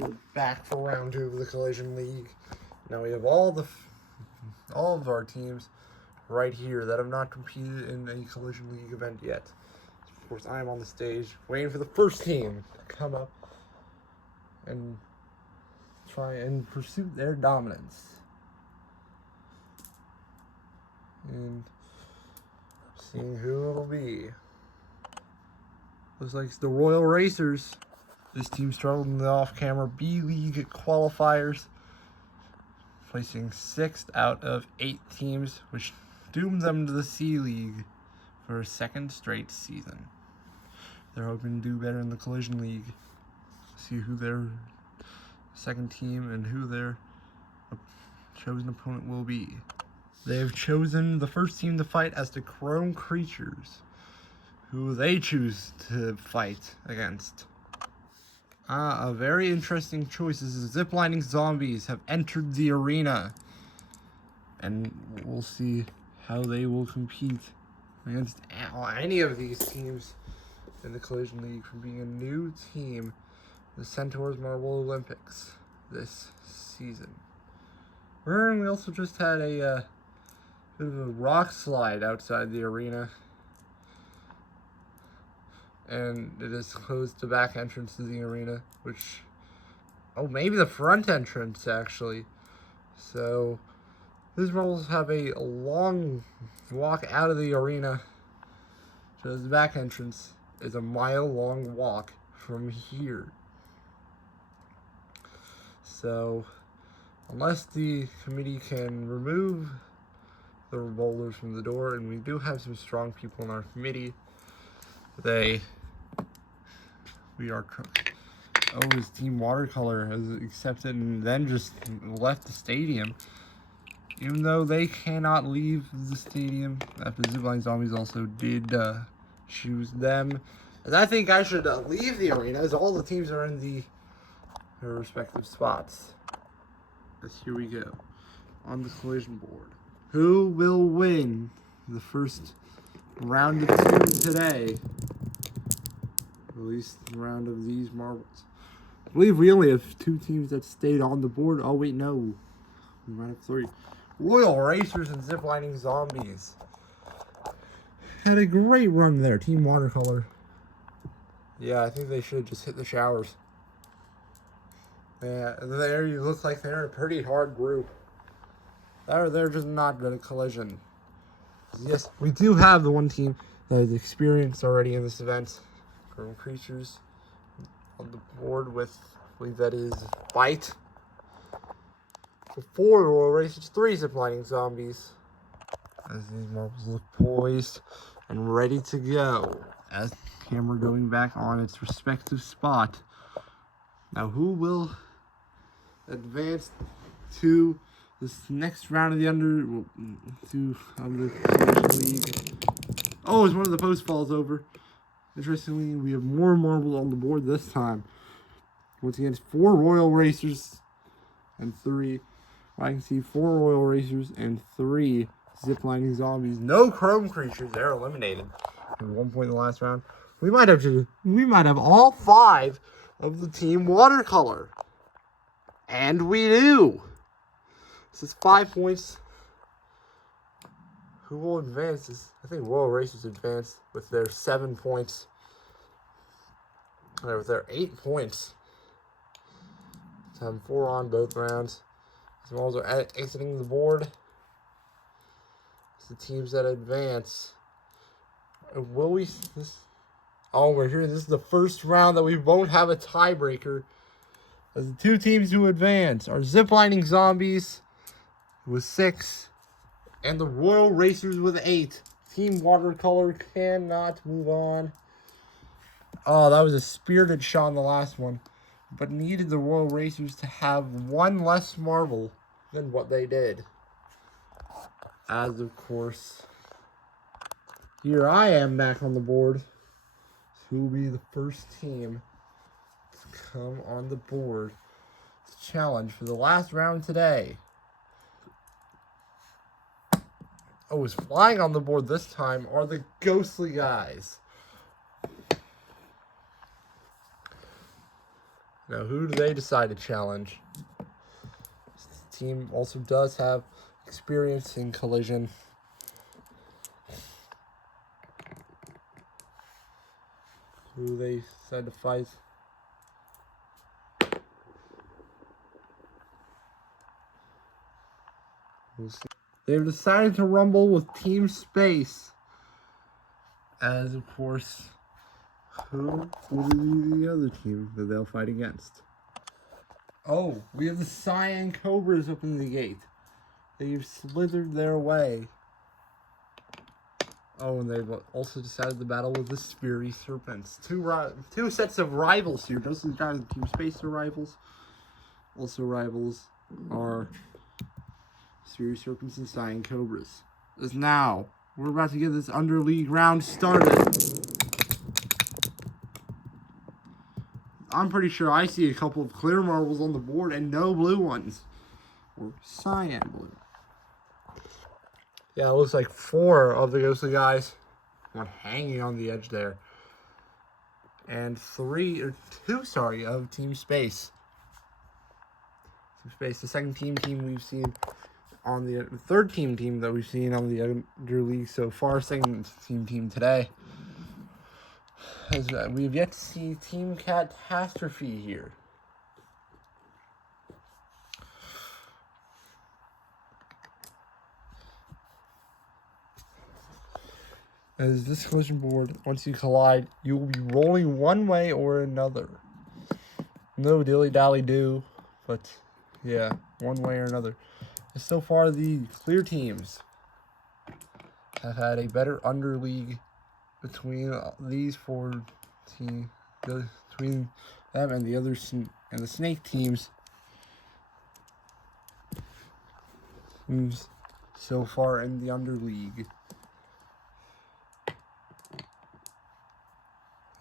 We're back for round 2 of the Collision League. Now we have all of our teams right here that have not competed in a Collision League event yet. Of course, I am on the stage waiting for the first team to come up and try and pursue their dominance. And seeing who it'll be. Looks like it's the Royal Racers. This team struggled in the off-camera B-League qualifiers, placing 6th out of 8 teams, which doomed them to the C-League for a second straight season. They're hoping to do better in the Collision League. See who their second team and who their chosen opponent will be. They have chosen the first team to fight as the Chrome Creatures, who they choose to fight against. A very interesting choice is the Ziplining Zombies have entered the arena. And we'll see how they will compete against any of these teams in the Collision League from being a new team, the Centaurs Marble Olympics, this season. We also just had a bit of a rock slide outside the arena. And it is closed the back entrance to the arena, which, maybe the front entrance actually. So these marbles have a long walk out of the arena. So the back entrance is a mile-long walk from here. So unless the committee can remove the boulders from the door, and we do have some strong people in our committee, his team Watercolor has accepted and then just left the stadium. Even though they cannot leave the stadium after Ziplining Zombies also did choose them. As I think I should leave the arena as all the teams are in their respective spots. As here we go on the collision board. Who will win the first round of 2 today? At least the round of these marbles. I believe we only have 2 teams that stayed on the board. Oh wait, no. We might have 3. Royal Racers and Ziplining Zombies had a great run there. Team Watercolor. Yeah, I think they should just hit the showers. Yeah, there you look like they're a pretty hard group. They're just not good at collision. Yes, we do have the one team that is experienced already in this event. Chrome Creatures on the board with, I believe that is Bite. So 4 Royal Racers, 3 Ziplining Zombies. As these marbles look poised and ready to go. As the camera going back on its respective spot. Now who will advance to this next round of the Collision League? Oh, as one of the posts falls over. Interestingly, we have more marbles on the board this time. Once again, it's 4 Royal Racers and 3. I can see 4 Royal Racers and 3 Ziplining Zombies. No Chrome Creatures. They're eliminated. At one point in the last round, we might have all 5 of the team Watercolor, and we do. This is 5 points. Who will advance? I think Royal Racers advanced with their 7 points. With their 8 points. So having 4 on both rounds. The Marbles are exiting the board. It's the teams that advance. Will we? We're here. This is the first round that we won't have a tiebreaker. As the 2 teams who advance are Ziplining Zombies with 6. And the Royal Racers with 8. Team Watercolor cannot move on. Oh, that was a spirited shot in the last one. But needed the Royal Racers to have 1 less marble than what they did. As of course, here I am back on the board. Who will be the first team to come on the board to challenge for the last round today? Oh, is flying on the board this time are the Ghostly Guys. Now, who do they decide to challenge? This team also does have experience in collision. Who do they decide to fight? We'll see. They've decided to rumble with Team Space. As, of course, who will be the other team that they'll fight against? Oh, we have the Cyan Cobras opening the gate. They've slithered their way. Oh, and they've also decided to battle with the Speary Serpents. Two sets of rivals here. Just as guys in Team Space are rivals. Also rivals are Speary Serpents and Cyan Cobras. As now, we're about to get this underleague round started. I'm pretty sure I see a couple of clear marbles on the board and no blue ones. Or cyan blue. Yeah, it looks like 4 of the ghostly guys. One hanging on the edge there. And 2 of Team Space. Team Space, the second team we've seen on the third team that we've seen on the underleague so far. Second team today. As we have yet to see Team Catastrophe here. As this collision board, once you collide, you will be rolling one way or another. No dilly-dally-do, but yeah, one way or another. And so far, the clear teams have had a better underleague between these 4 teams, between them and the other and the snake teams so far in the underleague.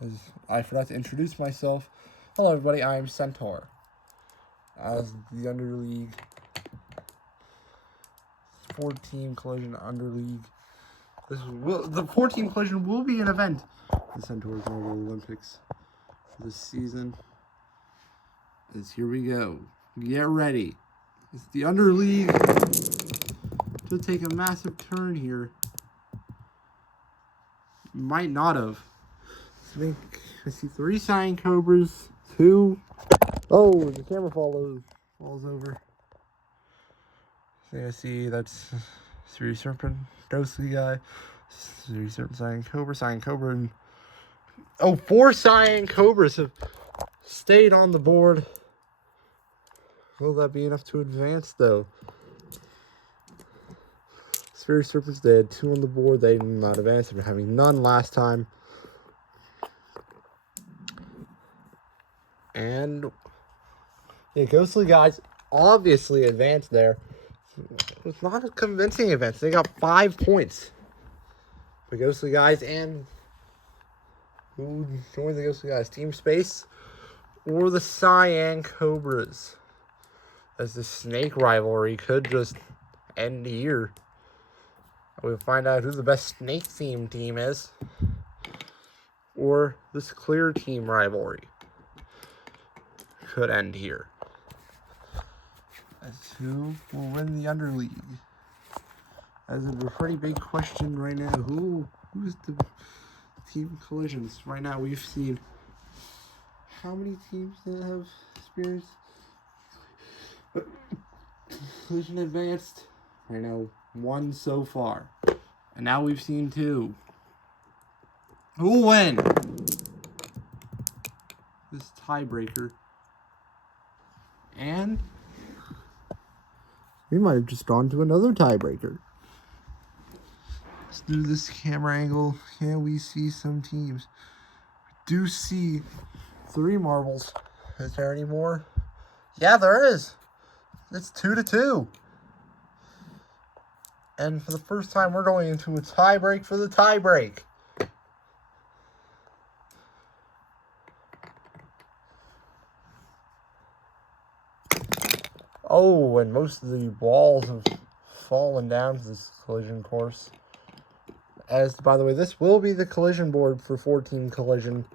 As I forgot to introduce myself. Hello, everybody. I am Centaur. As the underleague 4-team collision underleague. The 4-team collision will be an event. The Centaurs Marble Olympics this season. Here we go. Get ready. It's the underleague to take a massive turn here. Might not have. I see 3 Cyan Cobras, 2. Oh, the camera falls over. I see that's Speary Serpent, ghostly guy, Speary Serpent, Cyan Cobra, and 4 Cyan Cobras have stayed on the board. Will that be enough to advance, though? Speary Serpents, they had 2 on the board. They did not advance after having none last time. And yeah, ghostly guys obviously advanced there. It's not a convincing advance. They got 5 points. The ghostly guys, and who joined the ghostly guys? Team Space or the Cyan Cobras? As the snake rivalry could just end here. We'll find out who the best snake themed team is. Or this clear team rivalry could end here. As who will win the underleague? As a pretty big question right now. Who's the team collisions? Right now we've seen how many teams that have experienced collision advanced? Right now 1 so far. And now we've seen 2. Who will win this tiebreaker? And we might have just gone to another tiebreaker. Let's do this camera angle. Can we see some teams? We do see 3 marbles. Is there any more? Yeah, there is. It's 2-2. And for the first time, we're going into a tiebreak for the tiebreak. Oh, and most of the walls have fallen down to this collision course. As, by the way, this will be the collision board for 4-team collision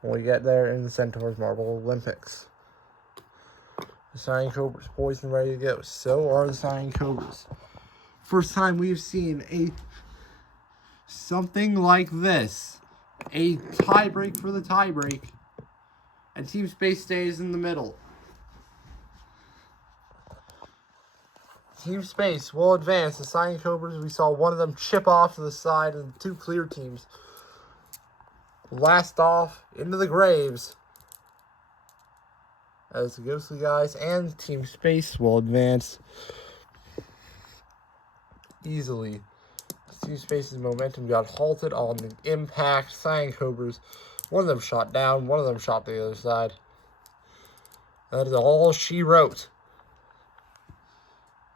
when we get there in the Centaurs Marble Olympics. The Cyan Cobras poised and ready to go. So are the Cyan Cobras. First time we've seen something like this. A tiebreak for the tiebreak. And Team Space stays in the middle. Team Space will advance. The Cyan Cobras, we saw one of them chip off to the side of the two clear teams. Blast off into the graves. As the Ghostly Guys and Team Space will advance easily. Team Space's momentum got halted on the impact. Cyan Cobras, one of them shot down, one of them shot to the other side. That is all she wrote.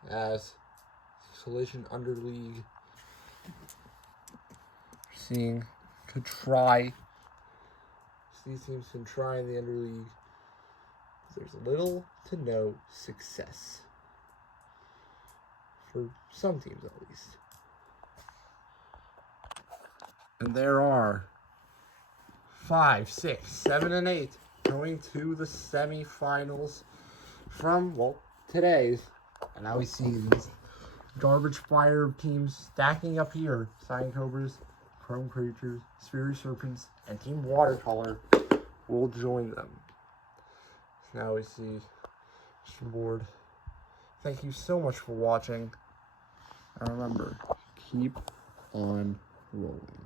As Collision Underleague, seeing could try. These teams can try in the Underleague. There's little to no success. For some teams, at least. And there are 5, 6, 7, and 8 going to the semifinals from, well, today's. And now we see these garbage fire teams stacking up here. Cyan Cobras, Chrome Creatures, Sphery Serpents, and Team Watercolor will join them. Now we see Mr. Board. Thank you so much for watching. And remember, keep on rolling.